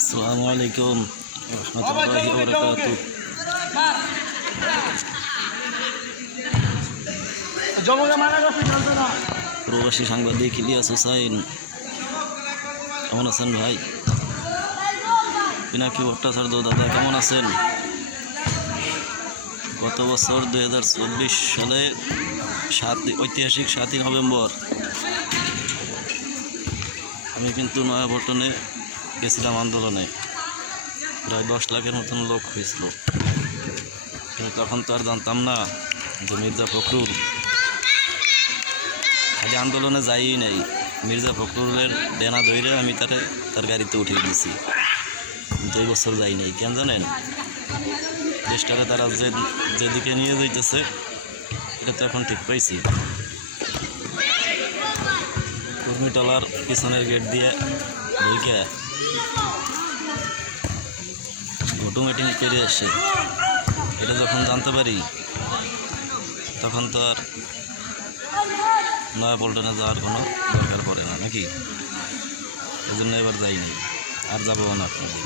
আসসালামু আলাইকুম রহমতুল্লাহি ওয়া বারাকাতুহু। প্রবাসী সাংবাদিক ইলিয়াস হুসাইন, কেমন আছেন ভাই? পিনাকি ভট্টাচার্য দাদা কেমন আছেন? গত বছর 2024 সালে ঐতিহাসিক 7ই নভেম্বর আমি কিন্তু নয়াপল্টনে গেছিলাম আন্দোলনে। প্রায় 10 লাখের মতন লোক হয়েছিল, কিন্তু তখন তো আর জানতাম না যে মির্জা ফখরুল খালি আন্দোলনে যাইই নাই, মির্জা ফখরুলের ডেনা ধরে আমি তার গাড়িতে উঠে গেছি। কিন্তু এই বছর যাই নাই, কেন জানেন? দেশটারে তারা যেদিকে নিয়ে যাইতেছে এটা তো এখন ঠিক পাইছি। কুর্মিটলার পিছনের গেট দিয়ে ঢুকে ভোটু মিটিং করে আসে, এটা যখন জানতে পারি তখন তো আর নয়াপল্টনে যাওয়ার কোনো দরকার পড়ে না, নাকি? এই জন্য এবার যাইনি, আর যাবো না। আপনাদের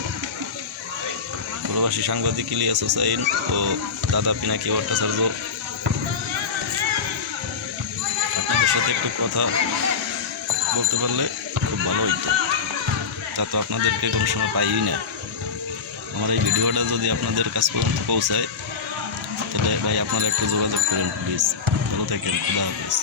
প্রবাসী সাংবাদিক ইলিয়াস হুসাইন ও দাদা পিনাকি ভট্টাচার্য, আপনাদের সাথে একটু কথা বলতে পারলে খুব ভালো হইতো। তা তো আপনাদেরকে কোনো সময় পাইই না। আমার এই ভিডিওটা যদি আপনাদের কাছ পর্যন্ত পৌঁছায় তাহলে ভাই আপনারা একটু যোগাযোগ করেন প্লিজ। ভালো থাকেন, খুদা হাফেজ।